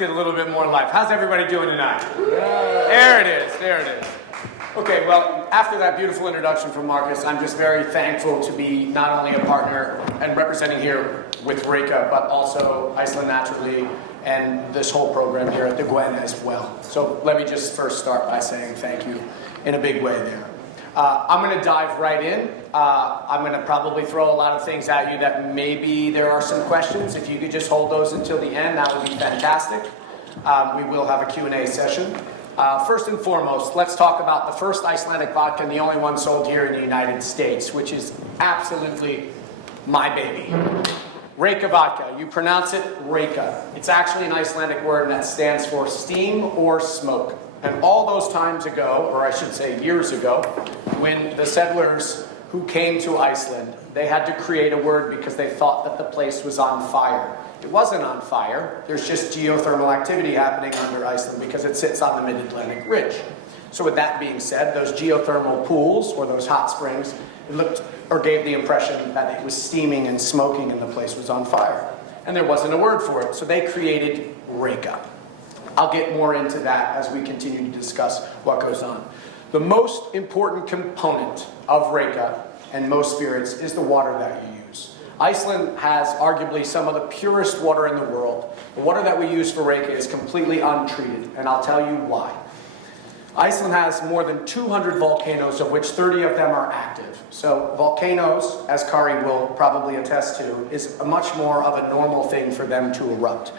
Get a little bit more life. How's everybody doing tonight? There it is. There it is. Okay, well, after that beautiful introduction from Marcus, I'm just very thankful to be not only a partner and representing here with Reka, but also Iceland Naturally and this whole program here at the Gwen as well. So let me just first start by saying thank you in a big way there. I'm going to dive right in. I'm going to probably throw a lot of things at you that maybe there are some questions. If you could just hold those until the end, that would be fantastic. We will have a Q&A session. First and foremost, let's talk about the first Icelandic vodka and the only one sold here in the United States, which is absolutely my baby. Reka vodka. You pronounce it Reka. It's actually an Icelandic word that stands for steam or smoke. And all those times ago, or I should say years ago, when the settlers who came to Iceland, they had to create a word because they thought that the place was on fire. It wasn't on fire. There's just geothermal activity happening under Iceland because it sits on the mid-Atlantic ridge. So with that being said, those geothermal pools, or those hot springs, it looked or gave the impression that it was steaming and smoking and the place was on fire. And there wasn't a word for it, so they created Reka. I'll get more into that as we continue to discuss what goes on. The most important component of Reka and most spirits is the water that you use. Iceland has arguably some of the purest water in the world. The water that we use for Reka is completely untreated, and I'll tell you why. Iceland has more than 200 volcanoes, of which 30 of them are active. So volcanoes, as Kari will probably attest to, is a much more of a normal thing for them to erupt.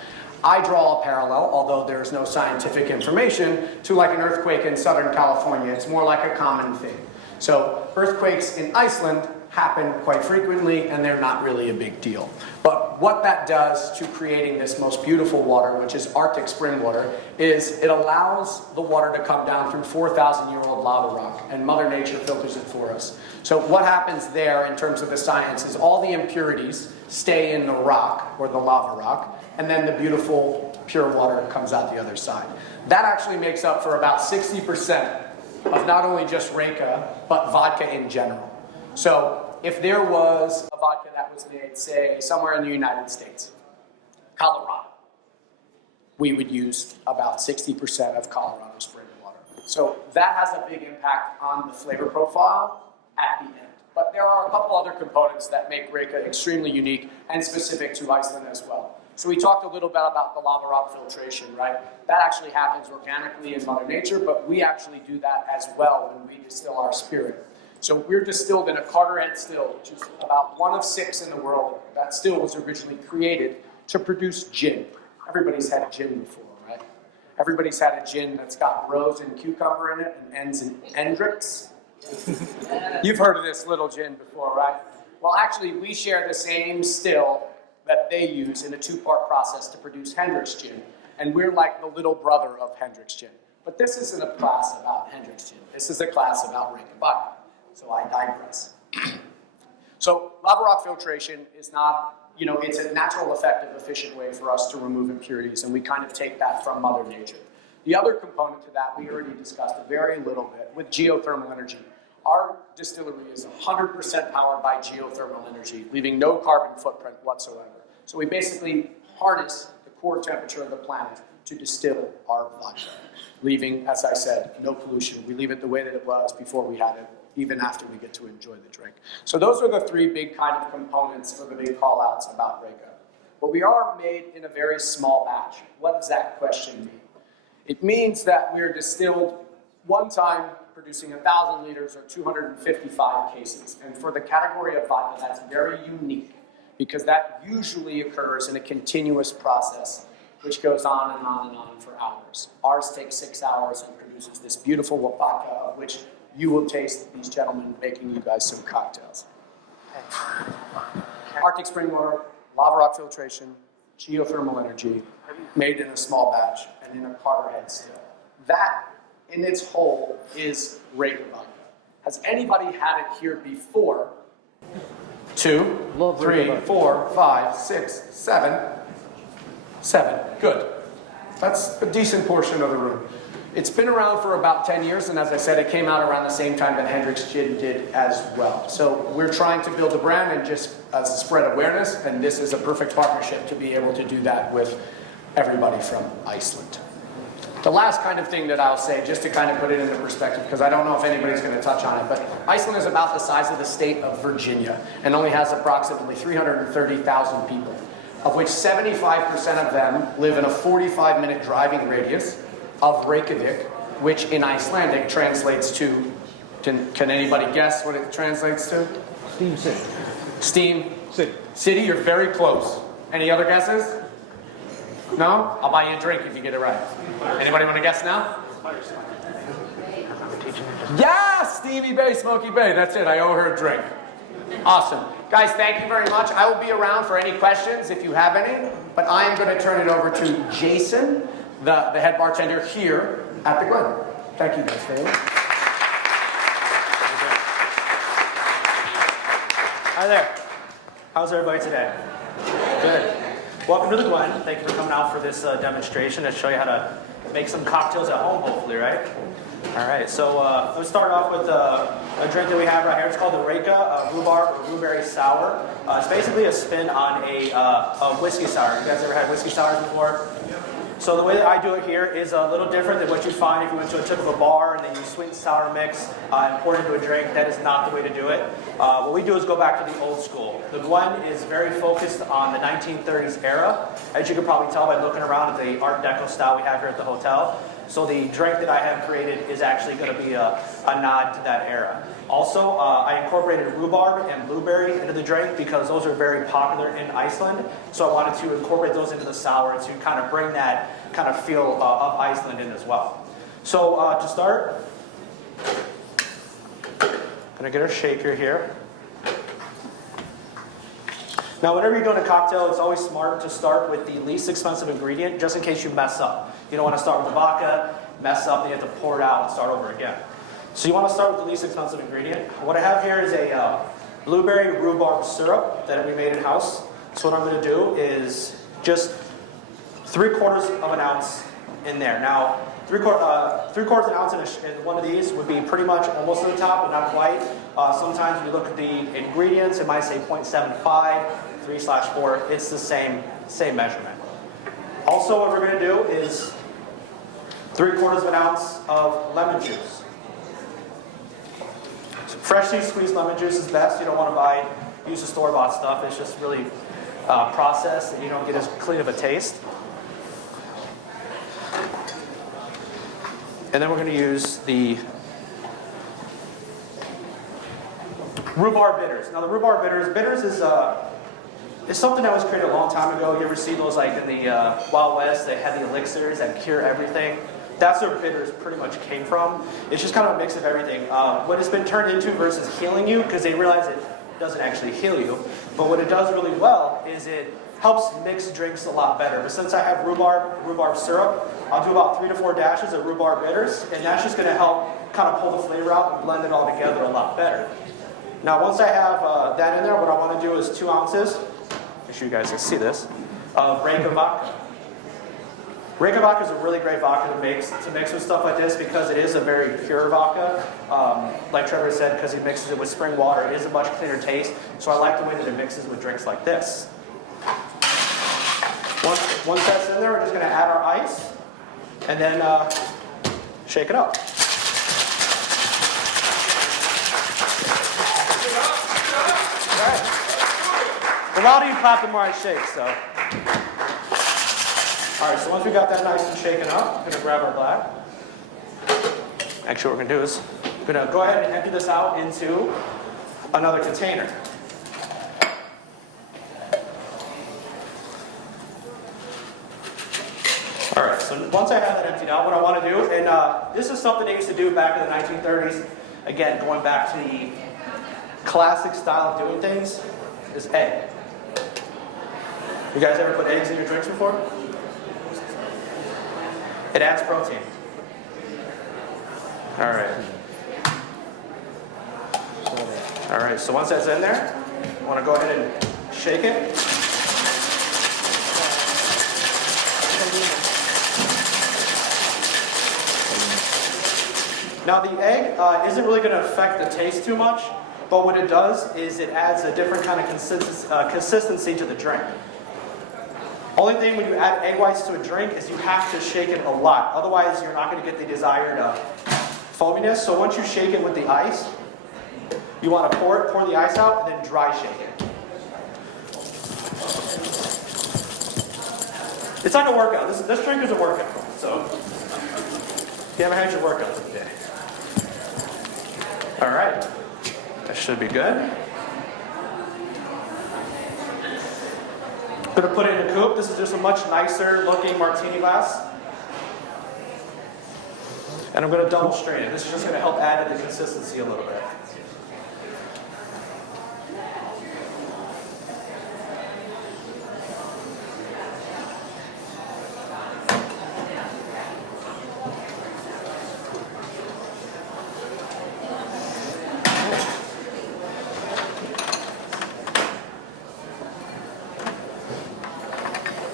I draw a parallel, although there's no scientific information, to like an earthquake in Southern California. It's more like a common thing. So earthquakes in Iceland happen quite frequently, and they're not really a big deal. But what that does to creating this most beautiful water, which is Arctic spring water, is it allows the water to come down through 4,000-year-old lava rock, and Mother Nature filters it for us. So what happens there in terms of the science is all the impurities stay in the rock, or the lava rock, and then the beautiful, pure water comes out the other side. That actually makes up for about 60% of not only just Reka, but vodka in general. So if there was a vodka that was made, say, somewhere in the United States, Colorado, we would use about 60% of Colorado spring water. So that has a big impact on the flavor profile at the end. But there are a couple other components that make Reka extremely unique and specific to Iceland as well. So we talked a little bit about the lava rock filtration, right? That actually happens organically in Mother Nature, but we actually do that as well when we distill our spirit. So we're distilled in a Carterhead still, which is about one of 6 in the world. That still was originally created to produce gin. Everybody's had gin before, right? Everybody's had a gin that's got rose and cucumber in it and ends in Hendrix. You've heard of this little gin before, right? Well, actually, we share the same still that they use in a 2-part process to produce Hendrix gin. And we're like the little brother of Hendrix gin. But this isn't a class about Hendrix gin. This is a class about Reka vodka. So I digress. So lava rock filtration is not, it's a natural, effective, efficient way for us to remove impurities, and we kind of take that from Mother Nature. The other component to that, we already discussed a very little bit, with geothermal energy. Our distillery is 100% powered by geothermal energy, leaving no carbon footprint whatsoever. So we basically harness the core temperature of the planet to distill our vodka, leaving, as I said, no pollution. We leave it the way that it was before we had it, even after we get to enjoy the drink. So those are the 3 big kind of components or the big call-outs about Reka. But we are made in a very small batch. What does that question mean? It means that we're distilled one time, producing 1,000 liters or 255 cases. And for the category of vodka, that's very unique because that usually occurs in a continuous process which goes on and on and on for hours. Ours takes 6 hours and produces this beautiful vodka, of which you will taste these gentlemen making you guys some cocktails. Arctic spring water, lava rock filtration, geothermal energy, made in a small batch and in a Carterhead still. That, in its whole, is Reka vodka. Has anybody had it here before? 2, 3, 4, 5, 6, 7. 7. Good. That's a decent portion of the room. It's been around for about 10 years, and as I said, it came out around the same time that Hendrix Gin did as well. So we're trying to build a brand and just spread awareness, and this is a perfect partnership to be able to do that with everybody from Iceland. The last kind of thing that I'll say, just to kind of put it into perspective, because I don't know if anybody's going to touch on it, but Iceland is about the size of the state of Virginia and only has approximately 330,000 people, of which 75% of them live in a 45-minute driving radius of Reykjavik, which in Icelandic translates to, can anybody guess what it translates to? Steam City. Steam City. City, you're very close. Any other guesses? No? I'll buy you a drink if you get it right. Anybody want to guess now? Yeah, Stevie Bay, Smoky Bay. That's it. I owe her a drink. Awesome. Guys, thank you very much. I will be around for any questions if you have any. But I am going to turn it over to Jason, the head bartender here at the Glen. Thank you guys very much. Hi there. How's everybody today? Good. Welcome to the Glen. Thank you for coming out for this demonstration to show you how to make some cocktails at home, hopefully, right? All right, so let's start off with a drink that we have right here. It's called the Reka Rhubarb or Blueberry Sour. It's basically a spin on a whiskey sour. You guys ever had whiskey sours before? So the way that I do it here is a little different than what you'd find if you went to a typical bar and then you sweet and sour mix and pour it into a drink. That is not the way to do it. What we do is go back to the old school. The Glen is very focused on the 1930s era. As you can probably tell by looking around at the Art Deco style we have here at the hotel. So the drink that I have created is actually going to be a nod to that era. Also, I incorporated rhubarb and blueberry into the drink because those are very popular in Iceland. So I wanted to incorporate those into the sour to kind of bring that kind of feel of Iceland in as well. So to start, I'm going to get our shaker here. Now, whenever you're doing a cocktail, it's always smart to start with the least expensive ingredient, just in case you mess up. You don't want to start with the vodka, mess up, then you have to pour it out and start over again. So you want to start with the least expensive ingredient. What I have here is a blueberry rhubarb syrup that we made in-house. So what I'm going to do is just 3/4 of an ounce in there. Now, 3/4 of an ounce in one of these would be pretty much almost to the top, but not quite. Sometimes when you look at the ingredients, it might say 0.75, 3/4. It's the same measurement. Also, what we're going to do is 3/4 of an ounce of lemon juice. So freshly squeezed lemon juice is best. You don't want to use the store-bought stuff. It's just really processed, and you don't get as clean of a taste. And then we're going to use the rhubarb bitters. Now the rhubarb bitters is something that was created a long time ago. You ever see those like in the Wild West? They had the elixirs that cure everything. That's where bitters pretty much came from. It's just kind of a mix of everything. What it's been turned into versus healing you, because they realize it doesn't actually heal you. But what it does really well is it helps mix drinks a lot better. But since I have rhubarb syrup, I'll do about 3 to 4 dashes of rhubarb bitters, and that's just going to help kind of pull the flavor out and blend it all together a lot better. Now, once I have that in there, what I want to do is 2 ounces, make sure you guys can see this, of Reka vodka. Reka vodka is a really great vodka to mix with stuff like this because it is a very pure vodka. Like Trevor said, because he mixes it with spring water, it is a much cleaner taste. So I like the way that it mixes with drinks like this. Once that's in there, we're just going to add our ice and then shake it up. The louder you clap, the more I shake, so. All right, so once we got that nice and shaken up, we're going to grab our black. Actually, what we're going to do is we're going to go ahead and empty this out into another container. All right, so once I have that emptied out, what I want to do, and this is something they used to do back in the 1930s, again, going back to the classic style of doing things, is egg. You guys ever put eggs in your drinks before? It adds protein. All right. All right, so once that's in there, I want to go ahead and shake it. Now the egg isn't really going to affect the taste too much, but what it does is it adds a different kind of consistency to the drink. Only thing when you add egg whites to a drink is you have to shake it a lot. Otherwise, you're not going to get the desired foaminess. So once you shake it with the ice, you want to pour the ice out, and then dry shake it. It's like a workout. This drink is a workout. So if you haven't had your workout today. All right. That should be good. I'm going to put it in a coupe. This is just a much nicer looking martini glass. And I'm going to double strain it. This is just going to help add to the consistency a little bit.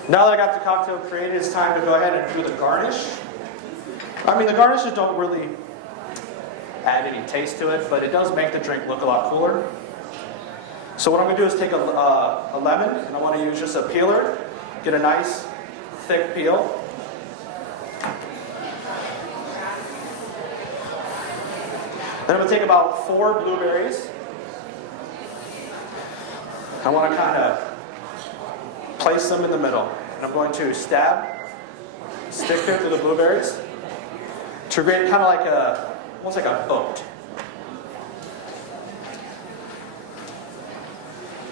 Now that I got the cocktail created, it's time to go ahead and do the garnish. I mean, the garnishes don't really add any taste to it, but it does make the drink look a lot cooler. So what I'm going to do is take a lemon, and I want to use just a peeler, get a nice thick peel. Then I'm going to take about 4 blueberries. I want to kind of place them in the middle. And I'm going to stick it through the blueberries to create kind of like almost like a boat.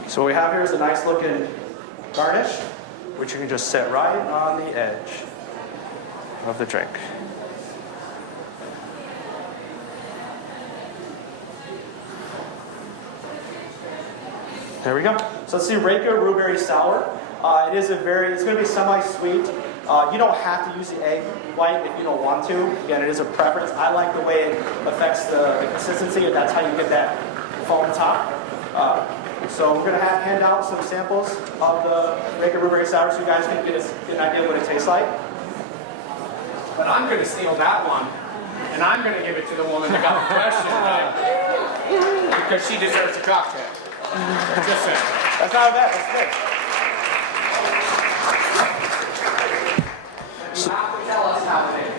So what we have here is a nice looking garnish, which you can just set right on the edge of the drink. There we go. So let's see, Reka Blueberry Sour. It's going to be semi-sweet. You don't have to use the egg white if you don't want to. Again, it is a preference. I like the way it affects the consistency, and that's how you get that foam top. So we're going to hand out some samples of the Reka Blueberry Sour so you guys can get an idea of what it tastes like. But I'm going to steal that one, and I'm going to give it to the woman that got the question right, because she deserves a cocktail. Just saying. That's not bad. That's good. You have to tell us how it is.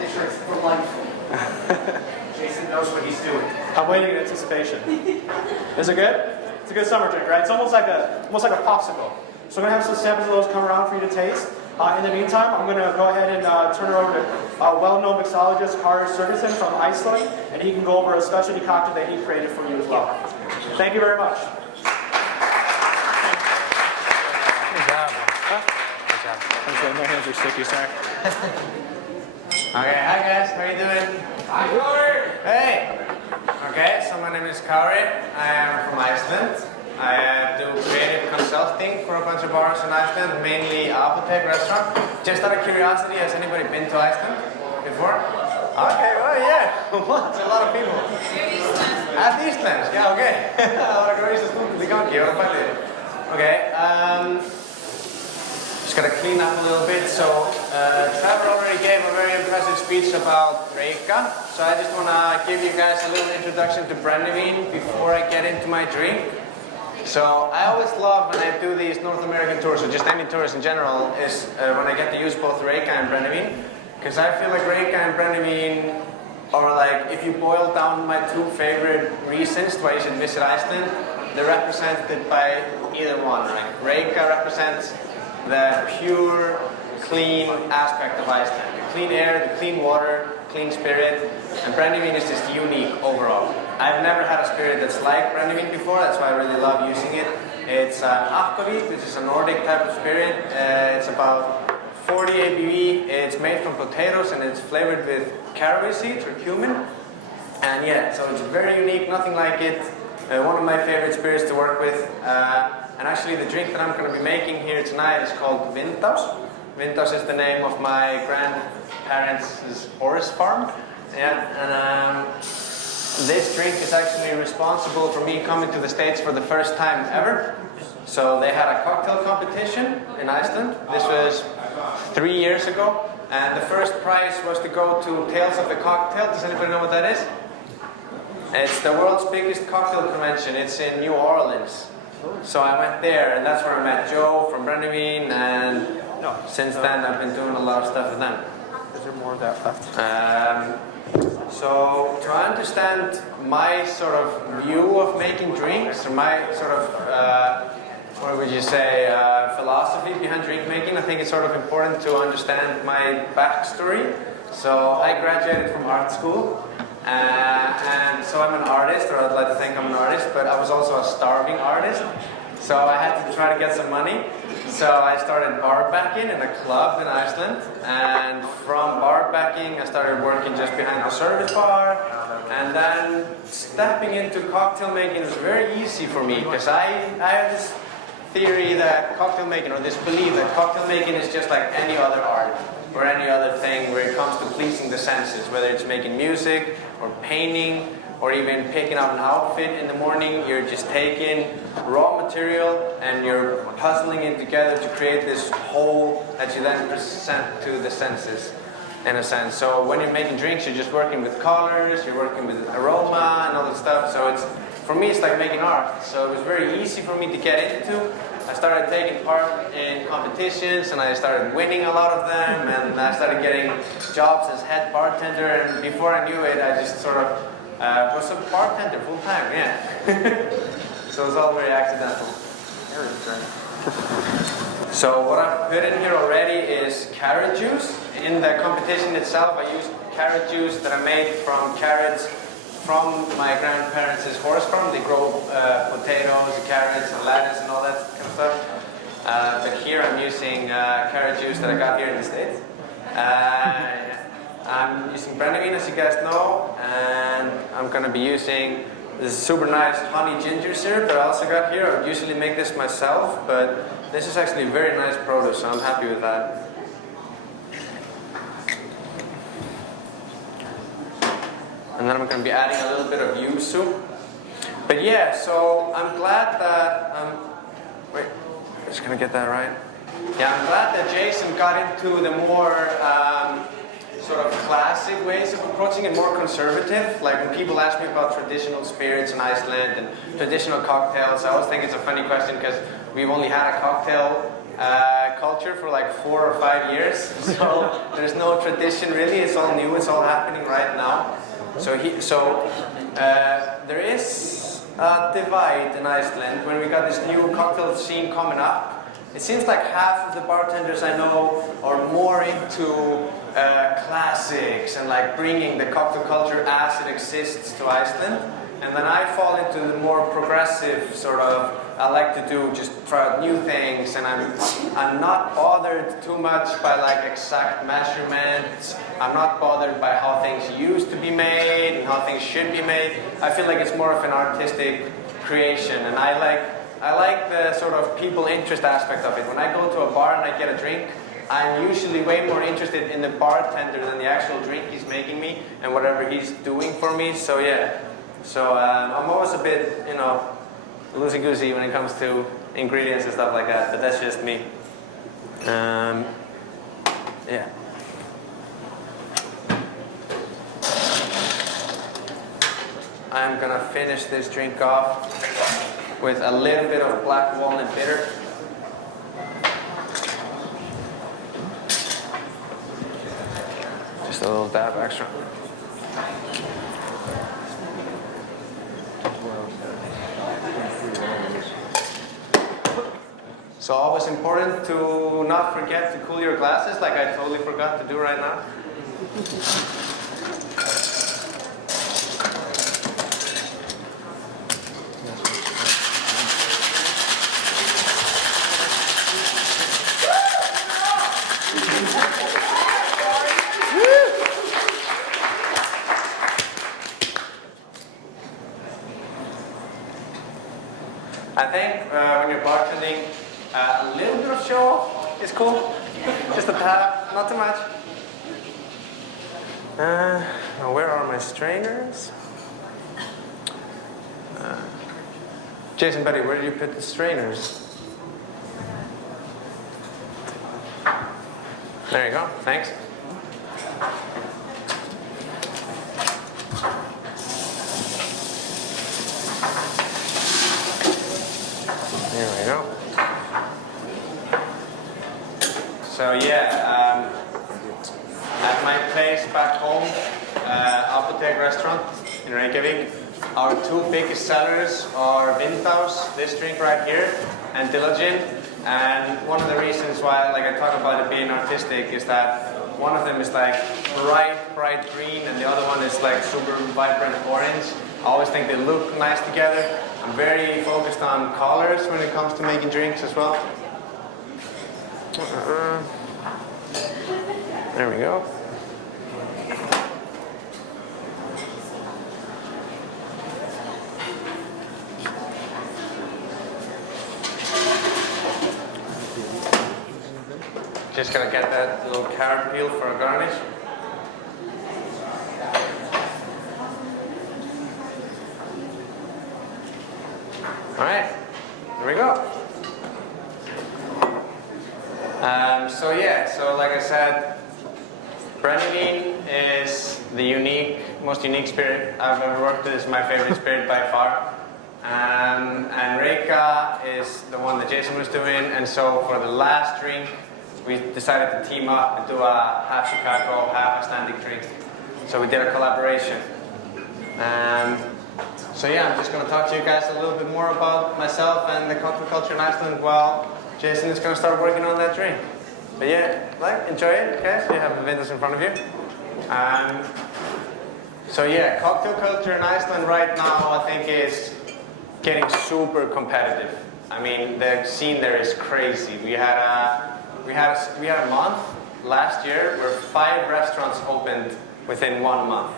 This drink's for life. Jason knows what he's doing. I'm waiting in anticipation. Is it good? It's a good summer drink, right? It's almost like a popsicle. So I'm going to have some samples of those come around for you to taste. In the meantime, I'm going to go ahead and turn it over to well-known mixologist Kari Sergeson from Iceland, and he can go over a specialty cocktail that he created for you as well. Thank you very much. Good job. Good job. My hands are sticky, sorry. Okay, hi guys, how you doing? Hi, Corey. Hey! Okay, so my name is Kauri. I am from Iceland. I do creative consulting for a bunch of bars in Iceland, mainly Apotek restaurant. Just out of curiosity, has anybody been to Iceland before? Okay, well, yeah. It's a lot of people. At Iceland, yeah, okay. Ahora que dices tú, digamos que ahora vale. Okay, just gotta clean up a little bit. So, Trevor already gave a very impressive speech about Reka. So I just wanna give you guys a little introduction to Brennivine before I get into my drink. So I always love when I do these North American tours, or just any tours in general, is when I get to use both Reka and Brennivine. Because I feel like Reka and Brennivine are like, if you boil down my 2 favorite reasons why you should visit Iceland, they're represented by either one. Like Reka represents the pure, clean aspect of Iceland. The clean air, the clean water, clean spirit, and Brennivine is just unique overall. I've never had a spirit that's like Brennivine before, that's why I really love using it. It's an aquavit, which is a Nordic type of spirit. It's about 40 ABV. It's made from potatoes and it's flavored with caraway seeds or cumin. And yeah, so it's very unique, nothing like it. One of my favorite spirits to work with. And actually the drink that I'm going to be making here tonight is called Vintaus. Vintaus is the name of my grandparents' horse farm. Yeah, and this drink is actually responsible for me coming to the States for the first time ever. So they had a cocktail competition in Iceland. This was 3 years ago. And the first prize was to go to Tales of the Cocktail. Does anybody know what that is? It's the world's biggest cocktail convention. It's in New Orleans. So I went there, and that's where I met Joe from Brandywine, and No. since then I've been doing a lot of stuff with them. Is there more of that left? So to understand my sort of view of making drinks, or my sort of, what would you say, philosophy behind drink making, I think it's sort of important to understand my backstory. So I graduated from art school, and so I'm an artist, or I'd like to think I'm an artist, but I was also a starving artist. So I had to try to get some money. So I started bar backing in a club in Iceland, and from bar backing I started working just behind the service bar, and then stepping into cocktail making was very easy for me, because I have this theory that cocktail making, or this belief that cocktail making is just like any other art or any other thing where it comes to pleasing the senses, whether it's making music or painting or even picking out an outfit in the morning. You're just taking raw material and you're puzzling it together to create this whole that you then present to the senses, in a sense. So when you're making drinks, you're just working with colors, you're working with aroma and all that stuff. So it's, for me, it's like making art. So it was very easy for me to get into. I started taking part in competitions, and I started winning a lot of them, and I started getting jobs as head bartender, and before I knew it, I just sort of was a bartender full time, yeah. So it was all very accidental. So what I've put in here already is carrot juice. In the competition itself, I used carrot juice that I made from carrots from my grandparents' horse farm. They grow potatoes, carrots, and lettuce, and all that kind of stuff. But here I'm using carrot juice that I got here in the States. I'm using Brandywine, as you guys know, and I'm going to be using this super nice honey ginger syrup that I also got here. I would usually make this myself, but this is actually a very nice produce, so I'm happy with that. And then I'm going to be adding a little bit of yuzu. But yeah, so I'm glad that, wait, I'm just going to get that right. Yeah, I'm glad that Jason got into the more sort of classic ways of approaching it, more conservative. Like when people ask me about traditional spirits in Iceland and traditional cocktails, I always think it's a funny question because we've only had a cocktail culture for like 4 or 5 years. So there's no tradition really, it's all new, it's all happening right now. So there is a divide in Iceland when we got this new cocktail scene coming up. It seems like half of the bartenders I know are more into classics and like bringing the cocktail culture as it exists to Iceland. And then I fall into the more progressive sort of, I like to do just try out new things, and I'm not bothered too much by like exact measurements. I'm not bothered by how things used to be made and how things should be made. I feel like it's more of an artistic creation, and I like the sort of people interest aspect of it. When I go to a bar and I get a drink, I'm usually way more interested in the bartender than the actual drink he's making me and whatever he's doing for me. So yeah, I'm always a bit, loosey-goosey when it comes to ingredients and stuff like that, but that's just me. Yeah. I'm gonna finish this drink off with a little bit of black walnut bitter. Just a little dab extra. So always important to not forget to cool your glasses, like I totally forgot to do right now. I think when you're bartending, a little bit of show off is cool. Just a tap, not too much. Now where are my strainers? Jason, buddy, where did you put the strainers? There you go, thanks. So yeah, at my place back home, Apotek restaurant in Reykjavik, our two biggest sellers are Vindás, this drink right here, and Diligent. And one of the reasons why, like I talk about it being artistic, is that one of them is like bright green, and the other one is like super vibrant orange. I always think they look nice together. I'm very focused on colors when it comes to making drinks as well. There we go. Just gonna get that little carrot peel for a garnish. Alright, there we go. So like I said, Brennivin is the most unique spirit I've ever worked with. It's my favorite spirit by far. And Reyka is the one that Jason was doing. And so for the last drink, we decided to team up and do a half Chicago, half Icelandic drink. So we did a collaboration. So yeah, I'm just going to talk to you guys a little bit more about myself and the cocktail culture in Iceland while Jason is going to start working on that drink. But yeah, enjoy it, guys. You have the windows in front of you. So yeah, cocktail culture in Iceland right now, I think, is getting super competitive. I mean, the scene there is crazy. We had a month last year where 5 restaurants opened within 1 month.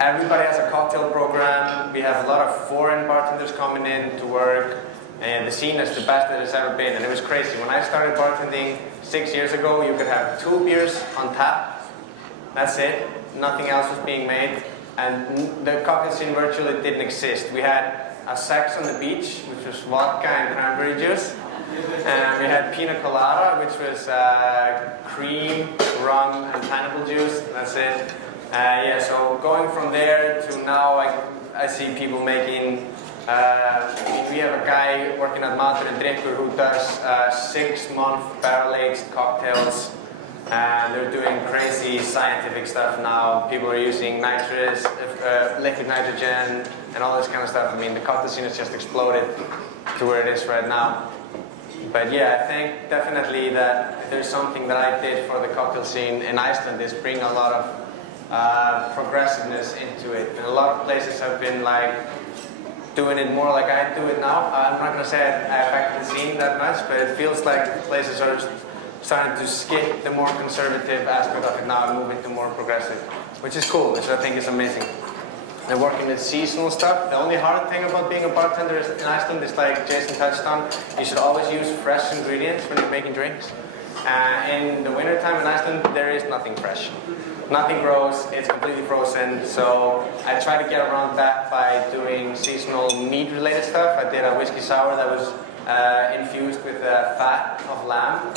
Everybody has a cocktail program. We have a lot of foreign bartenders coming in to work, and the scene is the best that it's ever been. And it was crazy. When I started bartending 6 years ago, you could have 2 beers on tap. That's it. Nothing else was being made, and the cocktail scene virtually didn't exist. We had a sex on the beach, which was vodka and cranberry juice. And we had pina colada, which was cream, rum, and pineapple juice. That's it. So going from there to now, I see people making. We have a guy working at Matur and Drikkur who does 6-month barrel-aged cocktails. And they're doing crazy scientific stuff now. People are using nitrous, liquid nitrogen, and all this kind of stuff. I mean, the cocktail scene has just exploded to where it is right now. But yeah, I think definitely that if there's something that I did for the cocktail scene in Iceland is bring a lot of progressiveness into it. And a lot of places have been like doing it more like I do it now. I'm not going to say I affected the scene that much, but it feels like places are starting to skip the more conservative aspect of it now and move into more progressive, which is cool, which I think is amazing. And working with seasonal stuff, the only hard thing about being a bartender in Iceland is, like Jason touched on, you should always use fresh ingredients when you're making drinks. In the wintertime in Iceland, there is nothing fresh. Nothing grows, it's completely frozen, so I try to get around that by doing seasonal meat-related stuff. I did a whiskey sour that was infused with fat of lamb,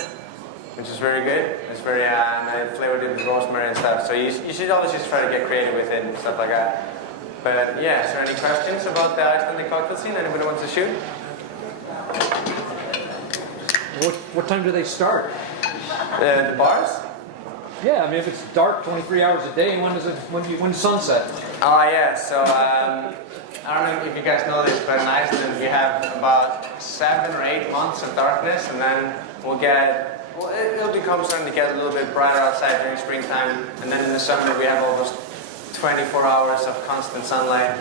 which is very good. It's very, I flavored it with rosemary and stuff, so you should always just try to get creative with it and stuff like that. But yeah, is there any questions about the Icelandic cocktail scene? Anybody wants to shoot? What time do they start? The bars? Yeah, I mean, if it's dark 23 hours a day, when does sunset? Oh yeah, so I don't know if you guys know this, but in Iceland we have about 7 or 8 months of darkness, and then it'll become starting to get a little bit brighter outside during springtime, and then in the summer we have almost 24 hours of constant sunlight.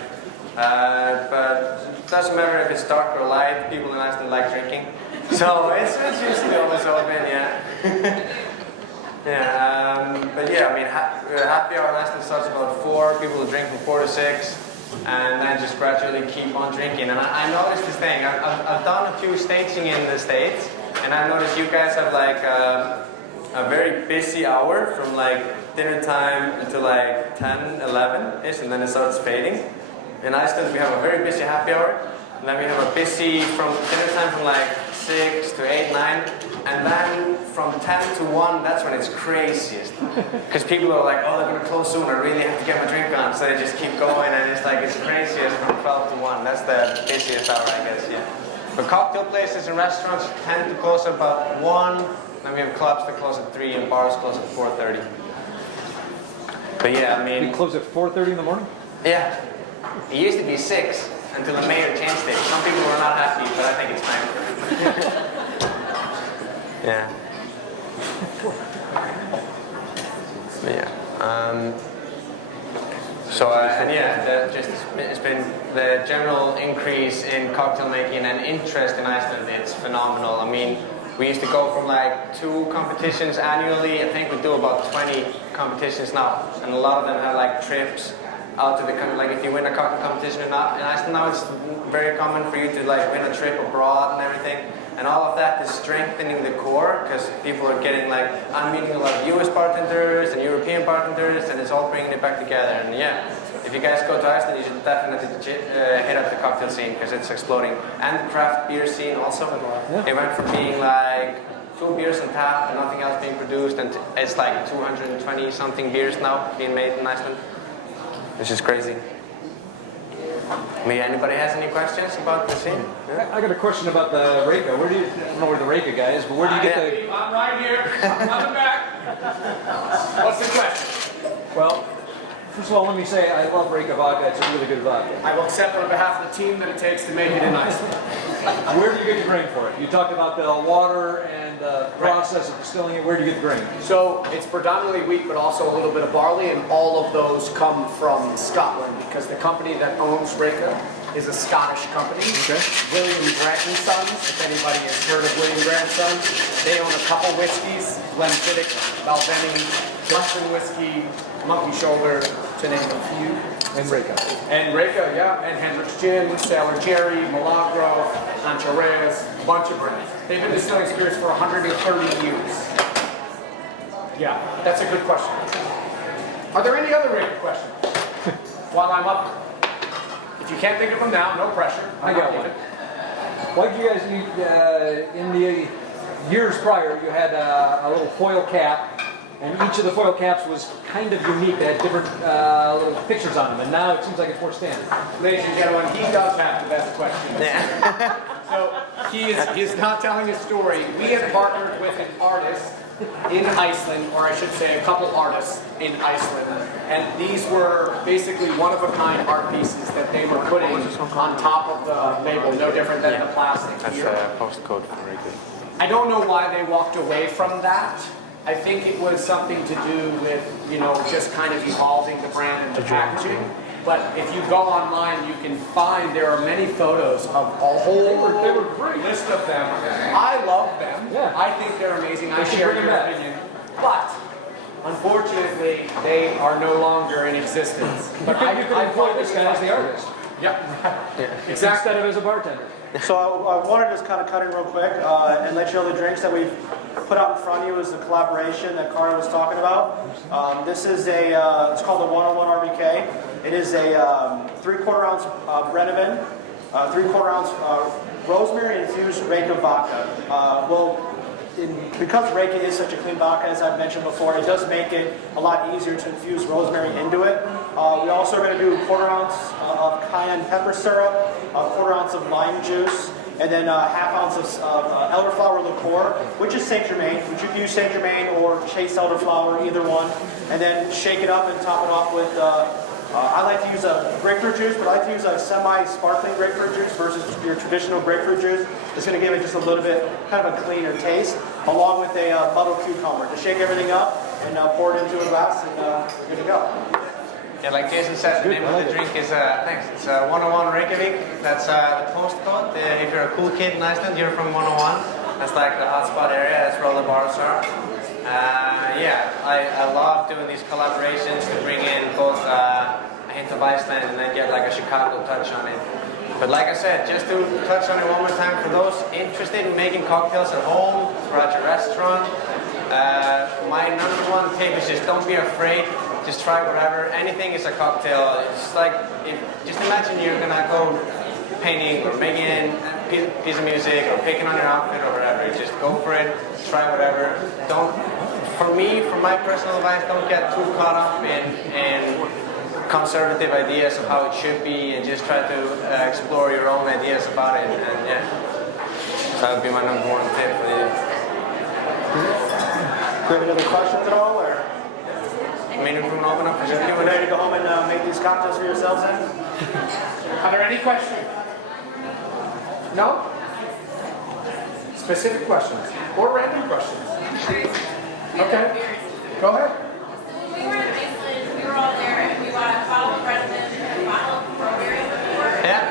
But it doesn't matter if it's dark or light, people in Iceland like drinking. So it's usually always open, yeah. But yeah, I mean, happy hour in Iceland starts about 4, people will drink from 4 to 6, and then just gradually keep on drinking. And I noticed this thing, I've done a few staging in the States, and I noticed you guys have like a very busy hour from like dinner time until like 10, 11-ish, and then it starts fading. In Iceland, we have a very busy happy hour, and then we have a busy from dinner time from like 6 to 8, 9, and then from 10 to 1, that's when it's craziest. Because people are like, oh, they're going to close soon, I really have to get my drink on, so they just keep going, and it's like, it's craziest from 12 to 1. That's the busiest hour, I guess, yeah. But cocktail places and restaurants tend to close about 1, Then we have clubs that close at 3 and bars close at 4:30. But yeah, I We mean, close at 4:30 in the morning? yeah. It used to be 6 until the mayor changed it. Some people were not happy, but I think it's time. Yeah. But yeah. And yeah, it's been the general increase in cocktail making and interest in Iceland. It's phenomenal. I mean, we used to go from like 2 competitions annually. I think we do about 20 competitions now, and a lot of them have like trips out to the country. Like if you win a cocktail competition in Iceland now, it's very common for you to like win a trip abroad and everything. And all of that is strengthening the core because people are getting like, I'm meeting a lot of US bartenders and European bartenders, and it's all bringing it back together. And yeah, if you guys go to Iceland, you should definitely hit up the cocktail scene because it's exploding. And the craft beer scene also. It went from being like 2 beers on tap and nothing else being produced, and it's like 220 something beers now being made in Iceland, which is crazy. Anybody has any questions about the scene? I got a question about the Reka. I don't know where the Reka guy is, but where do you get the... I'm right here. I'm coming back. What's the question? Well, first of all, let me say I love Reka vodka. It's a really good vodka. I will accept on behalf of the team that it takes to make it in Iceland. Where do you get the grain for it? You talked about the water and the process of distilling it. Where do you get the grain? So it's predominantly wheat, but also a little bit of barley, and all of those come from Scotland because the company that owns Reka is a Scottish company. Okay. William Grant and Sons, if anybody has heard of William Grant and Sons, they own a couple whiskeys, Glenfiddich, Balvenie, Western Whiskey, Monkey Shoulder, to name a few. And Reka. And Reka, yeah, and Hendrick's Gin, Sailor Jerry, Milagro, Anchoreas, a bunch of brands. They've been distilling spirits for 130 years. Yeah, that's a good question. Are there any other Reka questions? While I'm up, if you can't think of them now, no pressure. I got one. Why did you guys need, in the years prior, you had a little foil cap, and each of the foil caps was kind of unique. They had different little pictures on them, and now it seems like it's more standard. Ladies and gentlemen, he does have the best question. Yeah. So he is not telling a story. We had partnered with an artist in Iceland, or I should say a couple artists in Iceland, and these were basically one-of-a-kind art pieces that they were putting on top of the label, no different than the plastic That's here. a postcode for Reka. I don't know why they walked away from that. I think it was something to do with, just kind of evolving the brand and the packaging. But if you go online, you can find there are many photos of a whole list of them. I love them. Yeah. I think they're amazing. I should share bring your them back. opinion. But unfortunately, they are no longer in existence. But You could employ this guy as the artist, Yeah. Exactly. instead of as a bartender. So I wanted to just kind of cut in real quick and let you know the drinks that we've put out in front of you is the collaboration that Carter was talking about. This is it's called the 101 RBK. It is a 3/4 ounce Brenniman, 3/4 ounce rosemary infused Reka vodka. Because Reka is such a clean vodka, as I've mentioned before, it does make it a lot easier to infuse rosemary into it. We also are going to do 1/4 ounce of cayenne pepper syrup, 1/4 ounce of lime juice, and then 1/2 ounce of elderflower liqueur, which is Saint Germain, which you can use Saint Germain or Chase elderflower, either one, and then shake it up and top it off with. I like to use a grapefruit juice, but I like to use a semi-sparkling grapefruit juice versus your traditional grapefruit juice. It's going to give it just a little bit, kind of a cleaner taste, along with a muddled cucumber. To shake everything up and pour it into a glass, and good to go. Yeah, like Jason said, the name of the drink is, thanks, it's 101 Reykjavik. That's the postcode. If you're a cool kid in Iceland, you're from 101. That's like the hotspot area, that's where all the bars are. I love doing these collaborations to bring in both a hint of Iceland and then get like a Chicago touch on it. But like I said, just to touch on it one more time, for those interested in making cocktails at home or at your restaurant, my #1 tip is just don't be afraid. Just try whatever. Anything is a cocktail. It's like, just imagine you're gonna go painting or making a piece of music or picking on your outfit or whatever. Just go for it. Try whatever. For my personal advice, don't get too caught up in conservative ideas of how it should be, and just try to explore your own ideas about it. And yeah, so that would be my #1 tip for you. Great. Any other questions at all, or I mean, if we can open up for some you ready to go home and make these cocktails for yourselves then? Are there any questions? No? Specific questions or random questions? Okay. Go ahead. We were in Iceland, we were all there, and we bought a bottle of Brennan and a bottle of Burberry before. Yeah.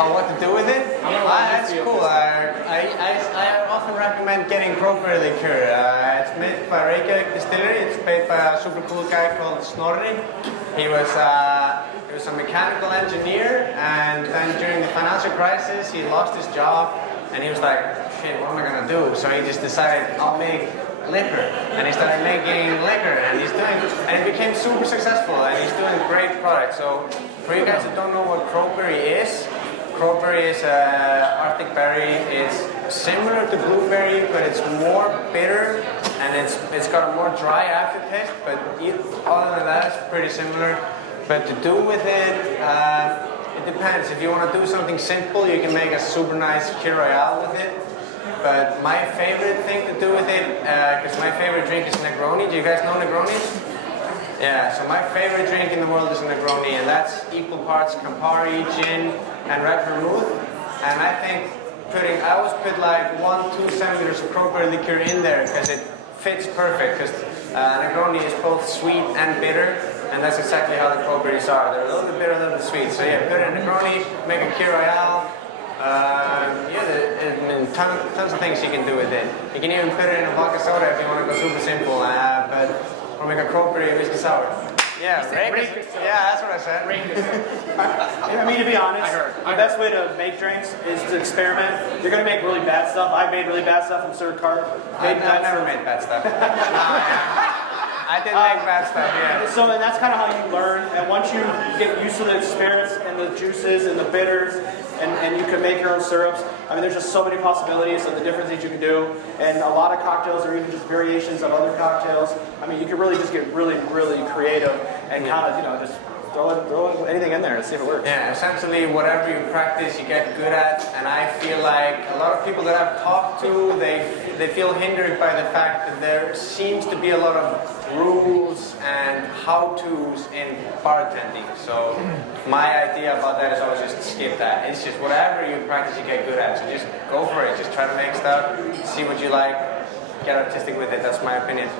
Oh, what to do with it? That's cool. I often recommend getting Crowberry liqueur. It's made by Reykjavik Distillery. It's made by a super cool guy called Snorri. He was a mechanical engineer, and then during the financial crisis, he lost his job, and he was like, shit, what am I gonna do? So he just decided, I'll make liquor, and he started making liquor, and it became super successful, and he's doing great products. So for you guys that don't know what Crowberry is Arctic berry. It's similar to blueberry, but it's more bitter, and it's got a more dry aftertaste. But other than that, it's pretty similar. But to do with it, it depends. If you want to do something simple, you can make a super nice Kir Royale with it. But my favorite thing to do with it, because my favorite drink is Negroni. Do you guys know Negronis? Yeah, so my favorite drink in the world is a Negroni, and that's equal parts Campari, gin, and red vermouth. And I think I always put like 1-2 centimeters of Crowberry liqueur in there because it fits perfect. Because Negroni is both sweet and bitter, and that's exactly how the Crowberries are. They're a little bit bitter, a little bit sweet. So yeah, put it in Negroni, make a Kir Royale. Tons of things you can do with it. You can even put it in a vodka soda if you want to go super simple. Or make a Crowberry whiskey sour. Yeah, that's what I said. I mean, to be honest, the best way to make drinks is to experiment. You're going to make really bad stuff. I made really bad stuff and served carp. I've never made bad stuff. I did make bad stuff, yeah. So, and that's kind of how you learn. And once you get used to the spirits and the juices and the bitters, and you can make your own syrups. I mean, there's just so many possibilities of the different things you can do. And a lot of cocktails are even just variations of other cocktails. I mean, you can really just get really, really creative and kind of, just throw anything in there and see if it works. Yeah, essentially whatever you practice, you get good at. And I feel like a lot of people that I've talked to, they feel hindered by the fact that there seems to be a lot of rules and how-tos in bartending. So my idea about that is always just skip that. It's just whatever you practice, you get good at. So just go for it. Just try to make stuff, see what you like, get artistic with it. That's my opinion.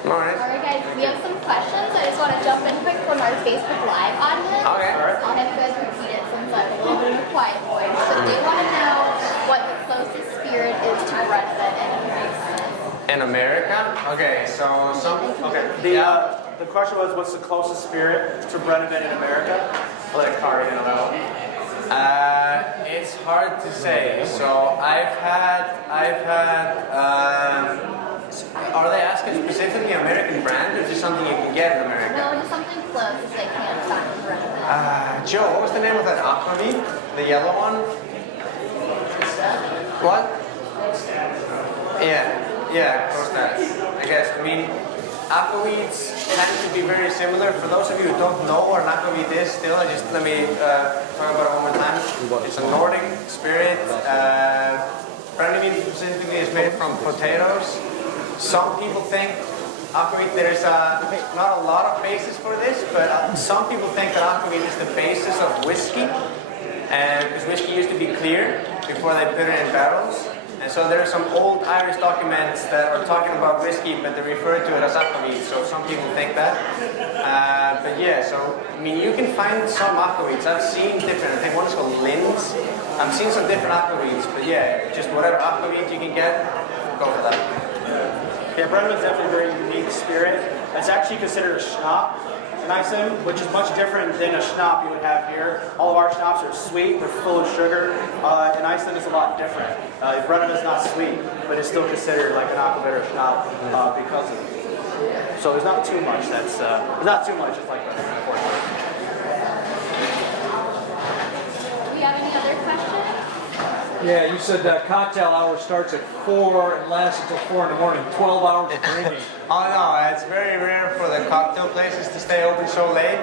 Alright guys, we have some questions. I just want to jump in quick from our Facebook Live audience. Okay. I'll have you guys repeat it since I'm a little bit of a quiet voice. So they want to know what the closest spirit is to Brennan in America. In America? Okay, so The question was, what's the closest spirit to Brennan in America? I'll let Kari handle that one. It's hard to say. So I've had. Are they asking specifically American brand, or just something you can get in America? No, just something close if they can't find Brennan. Joe, what was the name of that aquavit? The yellow one? What? Yeah, Crostats. I guess. I mean, aquavits tend to be very similar. For those of you who don't know what an aquavit is, let me talk about it one more time. It's a Nordic spirit. Brennan specifically is made from potatoes. Some people think aquavit, there's not a lot of basis for this, but some people think that aquavit is the basis of whiskey, and because whiskey used to be clear before they put it in barrels. And so there are some old Irish documents that are talking about whiskey, but they refer to it as aquavit, so some people think that. But yeah, so, I mean, you can find some aquavits. I've seen different, I think one is called Linds. I've seen some different aquavits, but yeah, just whatever aquavit you can get, go for that. Yeah, Brennan is definitely a very unique spirit. It's actually considered a schnapp in Iceland, which is much different than a schnapp you would have here. All of our schnapps are sweet, they're full of sugar. In Iceland, it's a lot different. Brennan is not sweet, but it's still considered like an aquavit or schnapp because of it. So there's not too much it's like Brennan, unfortunately. Do we have any other questions? Yeah, you said cocktail hour starts at 4 and lasts until 4 in the morning. 12 hours of drinking. Oh no, it's very rare for the cocktail places to stay open so late.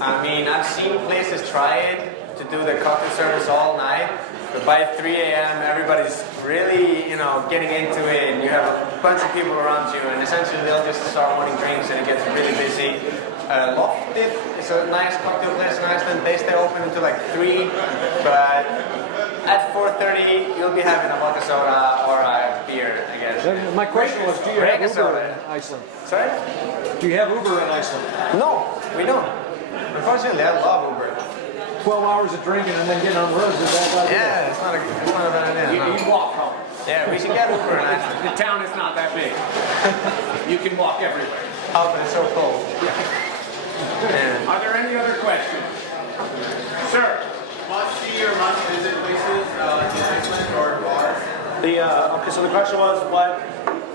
I mean, I've seen places try it to do the cocktail service all night, But by 3 a.m., everybody's really, getting into it, and you have a bunch of people around you, and essentially they'll just start wanting drinks, and it gets really busy. Lofted is a nice cocktail place in Iceland. They stay open until like 3, but at 4:30 you'll be having a vodka soda or a beer, I guess. My question was, do you have Uber in Iceland? Sorry? Do you have Uber in Iceland? No, we don't. Unfortunately, I love Uber. 12 hours of drinking and then getting on the road is a bad idea. Yeah, it's not a bad idea. No. You walk home. Yeah, we should get Uber in Iceland. The town is not that big. You can walk everywhere. Oh, but it's so cold. Yeah. Are there any other questions? Sir? Must see or must visit places in Iceland or bars? Okay, so the question was what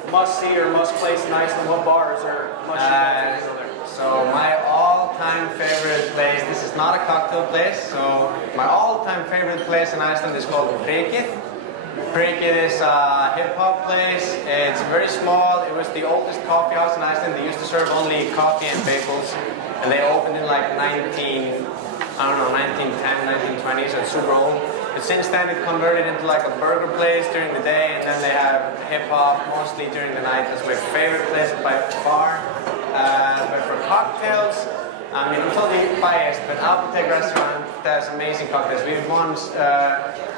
must see or must place in Iceland, what bars or must you go to? So my all-time favorite place, this is not a cocktail place, so my all-time favorite place in Iceland is called Prikið. Prikið is a hip-hop place. It's very small. It was the oldest coffee house in Iceland. They used to serve only coffee and bagels, and they opened in like 1910, 1920, so it's super old. But since then it converted into like a burger place during the day, and then they have hip-hop mostly during the night. That's my favorite place by far. But for cocktails, I mean, I'm totally biased, but Apotec restaurant does amazing cocktails. We've won,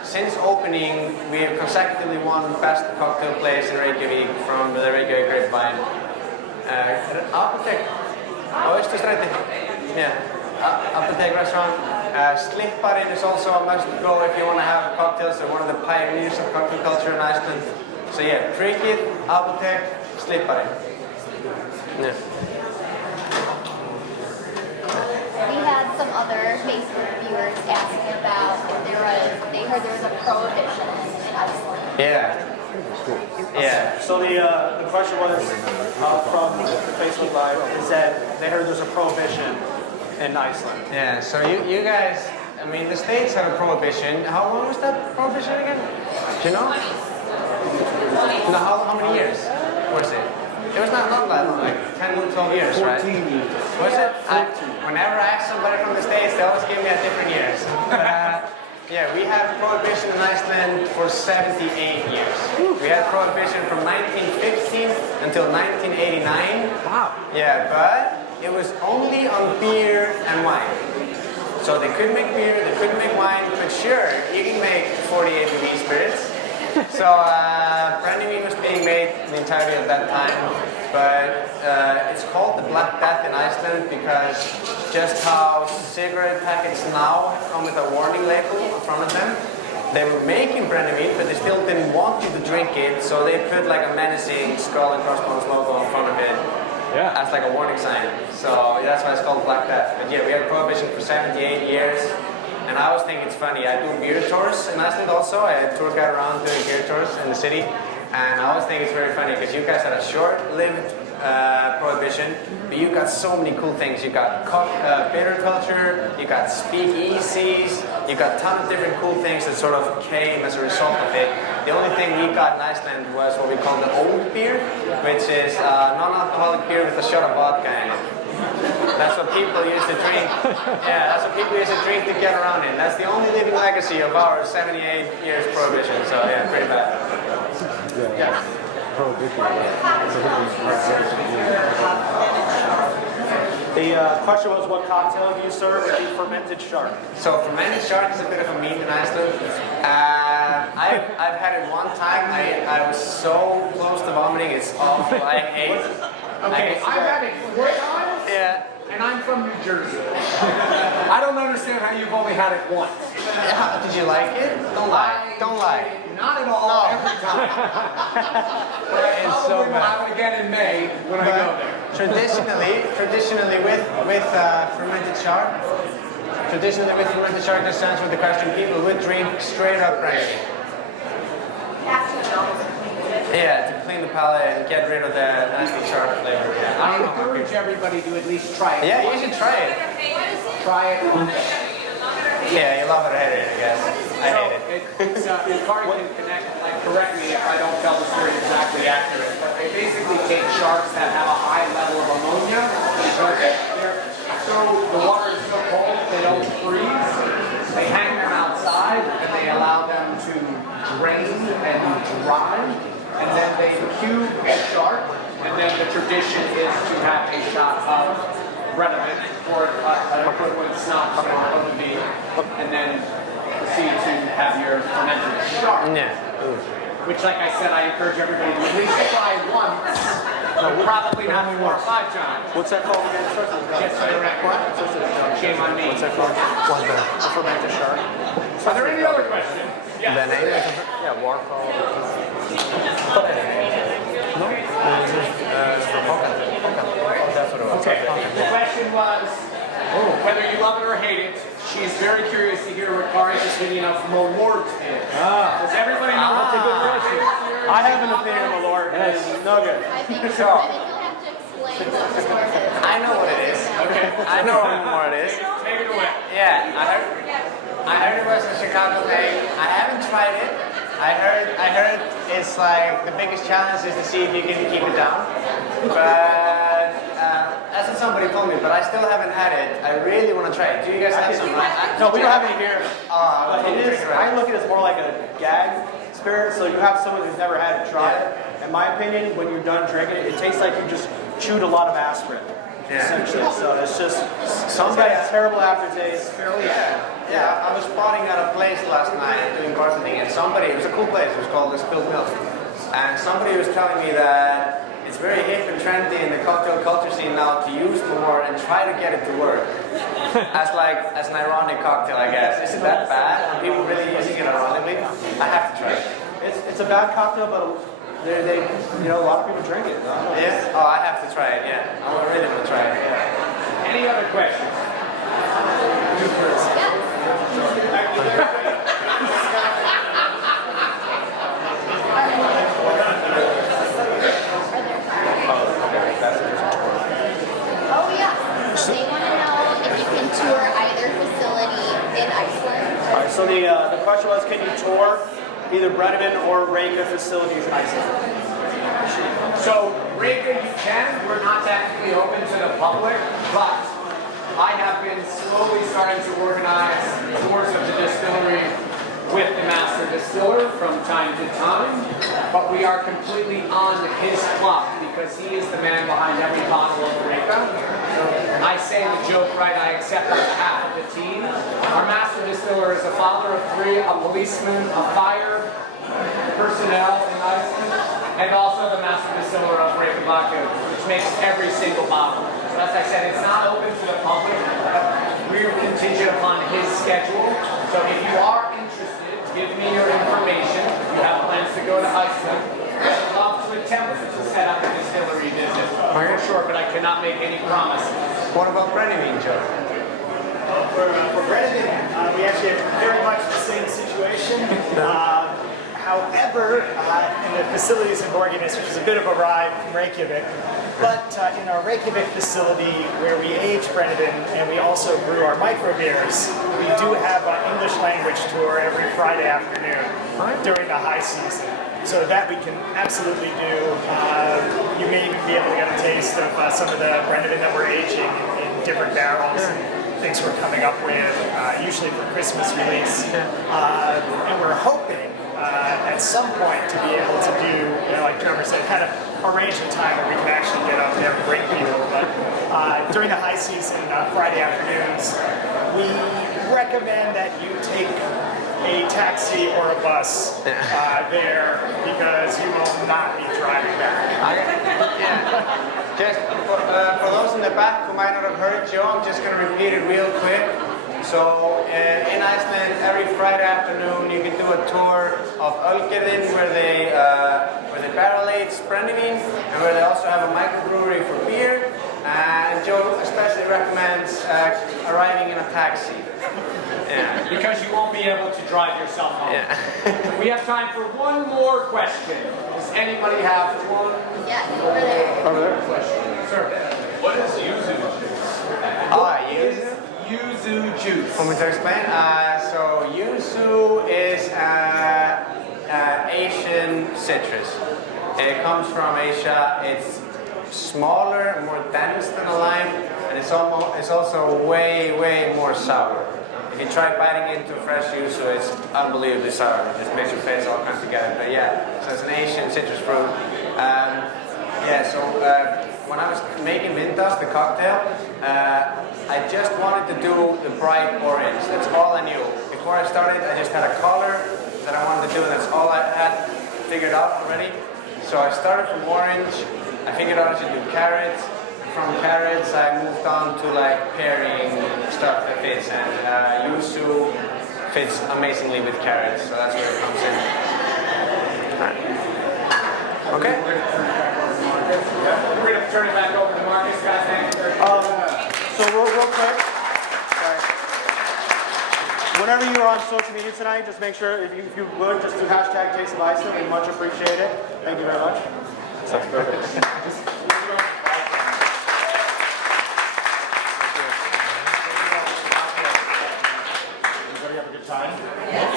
since opening, we have consecutively won best cocktail place in Reykjavik from the Reykjavik Grapevine. Apotec, Austurstræti, yeah, Apotec restaurant. Slipparinn is also a must go if you want to have cocktails. They're one of the pioneers of cocktail culture in Iceland. So yeah, Prikið, Apotec, Slipparinn. Yeah. We had some other Facebook viewers asking about if they heard there was a prohibition in Iceland. Yeah. Yeah. So the question was from the Facebook Live is that they heard there's a prohibition in Iceland. Yeah. So you guys, I mean, the States had a prohibition. How long was that prohibition again? Do you know? No, how many years was it? It was not that long, like 10 or 12 years, 14 right? years. Was it? Whenever I ask somebody from the States, they always give me a different years. Yeah, we had prohibition in Iceland for 78 years. We had prohibition from 1915 until 1989. Wow. Yeah, but it was only on beer and wine. So they couldn't make beer, they couldn't make wine, but sure, you can make 40 ABV spirits. So brandy was being made the entirety of that time, but it's called the Black Death in Iceland because just how cigarette packets now come with a warning label in front of them. They were making brandy, but they still didn't want you to drink it, so they put like a menacing skull and crossbones logo in front of it. Yeah. As like a warning sign. So that's why it's called Black Death. But yeah, we had prohibition for 78 years. And I always think it's funny. I do beer tours in Iceland also. I tour guide around doing beer tours in the city. And I always think it's very funny because you guys had a short-lived prohibition, but you got so many cool things. You got bitter culture, you got speakeasies, you got a ton of different cool things that sort of came as a result of it. The only thing we got in Iceland was what we call the old beer, which is non-alcoholic beer with a shot of vodka in it. That's what people used to drink. Yeah, that's what people used to drink to get around in. That's the only living legacy of our 78 years prohibition. So yeah, pretty bad. Yeah. The question was what cocktail you serve with the fermented shark. So fermented shark is a bit of a meat in Iceland. I've had it one time. I was so close to vomiting. It's awful. I hate. Okay, I've had it 4 times, Yeah. and I'm from New Jersey. I don't understand how you've only had it once. Did you like it? Don't lie. Don't lie. Not at all, No. every time. But I It's so probably will bad. have it again in May when I go there. Traditionally with fermented shark. Traditionally with fermented shark, this stands for the question people would drink straight up brandy. Yeah, to clean the palate and get rid of the nasty shark flavor. Yeah. I I don't know. encourage everybody to at least try it. Yeah, you should try it. Try it once. Yeah, you love it or hate it, I guess. I hate it. It's hard to connect, like, correct me if I don't tell the story exactly accurate, but they basically take sharks that have a high level of ammonia, because the water is so cold they don't freeze. They hang them outside and they allow them drain and dry, and then they cube sharp, and then the tradition is to have a shot of Brennivin or an equivalent snot or OV, and then proceed to have your fermented sharp. Yeah. Which, like I said, I encourage everybody to at least try once, but probably not 4 or 5 times. What's that called again? Just for the record. Shame on me. What's that called? A fermented shark. Are there any other questions? Yes. The name is yeah, Warhol. No? That's what it was. Okay. The question was whether you love it or hate it. She's very curious to hear what Kari's opinion of Malort is. Does everybody know what the good question is? I have an opinion of Malort. It's no good. I think you'll have to explain what the sport is. I know what it is. Okay. I know what it is. Take it away. Yeah, I heard it was a Chicago thing. I haven't tried it. I heard it's like the biggest challenge is to see if you can keep it down. But that's what somebody told me. But I still haven't had it. I really want to try it. Do you guys have some? No, we don't have any here. It is. I look at it as more like a gag spirit. So you have someone who's never had it try it. In my opinion, when you're done drinking it, it tastes like you just chewed a lot of aspirin. Essentially. So it's just somebody has terrible aftertaste. Yeah, I was spotting at a place last night doing bartending, and it was a cool place, it was called the Spilled Milk. And somebody was telling me that it's very hip and trendy in the cocktail culture scene now to use more and try to get it to work. as an ironic cocktail, I guess. Is it that bad? Are people really using it ironically? I have to try it. It's a bad cocktail, but a lot of people drink it. Yeah? Oh, I have to try it, yeah. I really want to try it, yeah. Any other questions? Oh yeah. They want to know if you can tour either facility in Iceland. All right, so the question was, can you tour either Brennivin or Reka facilities in Iceland? So, Riga, you can. We're not technically open to the public, but I have been slowly starting to organize tours of the distillery with the master distiller from time to time, but we are completely on his clock because he is the man behind every bottle of Riga. I say the joke right, I accept on behalf of the team. Our master distiller is a father of 3, a policeman, a fire personnel in Iceland, and also the master distiller of Reka Vodka, which makes every single bottle. So as I said, it's not open to the public. We're contingent upon his schedule. So if you are interested, give me your information. If you have plans to go to Iceland, I'd love to attempt to set up a distillery visit. For sure, but I cannot make any promises. What about Brennivin, Joe? For Brennivin, we actually have very much the same situation. However, in the facilities in Borginnes, which is a bit of a ride from Reykjavik, but in our Reykjavik facility where we age Brennivin and we also brew our micro beers, we do have an English language tour every Friday afternoon during the high season. So that we can absolutely do. You may even be able to get a taste of some of the Brennivin that we're aging in different barrels. Things we're coming up with, usually for Christmas release. And we're hoping at some point to be able to do, like Trevor said, kind of arrange a time where we can actually get up there and bring people. But during the high season, Friday afternoons, we recommend that you take a taxi or a bus there because you will not be driving back. Just for those in the back who might not have heard Joe, I'm just going to repeat it real quick. So in Iceland, every Friday afternoon, you can do a tour of Ölgerðin, where they barrel age Brennivin, and where they also have a microbrewery for beer. And Joe especially recommends arriving in a taxi. Yeah. Because you won't be able to drive yourself home. Yeah. We have time for one more question. Does anybody have one? Yeah, over there. Over there. Question? Sir. What is yuzu? Yuzu? Yuzu juice. Want me to explain? So yuzu is Asian citrus. It comes from Asia. It's smaller and more dense than a lime, and it's also way more sour. if you try biting into fresh yuzu, it's unbelievably sour. It just makes your face all come together. But yeah, so it's an Asian citrus fruit. When I was making Vintas, the cocktail, I just wanted to do the bright orange. That's all I knew. Before I started, I just had a color that I wanted to do, and that's all I had figured out already. So I started from orange. I figured out I should do carrots. From carrots, I moved on to like pairing stuff that fits, and yuzu fits amazingly with carrots. So that's where it comes in. Okay. We're going to turn it back over to Marcus, guys. Thank you. So real quick, sorry. Whenever you are on social media tonight, just make sure, if you would, just do hashtag Taste of Iceland. We much appreciate it. Thank you very much. Sounds perfect. Everybody have a good time? Yes.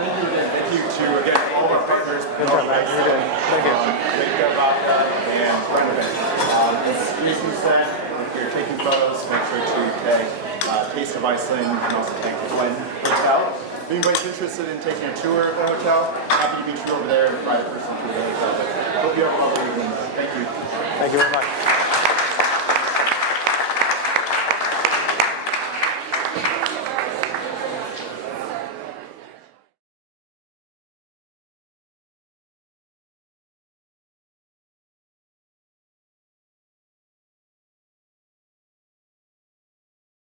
Thank you to, again, all of our partners. Good job, man. You're good. Thank you. Reka, Vodka, and Brendan. As Jason said, if you're taking photos, make sure to tag Taste of Iceland. You can also tag the Glen Hotel. If anybody's interested in taking a tour of the hotel, happy to meet you over there and provide a person tour of the hotel. But hope you have a lovely evening. Thank you. Thank you very much.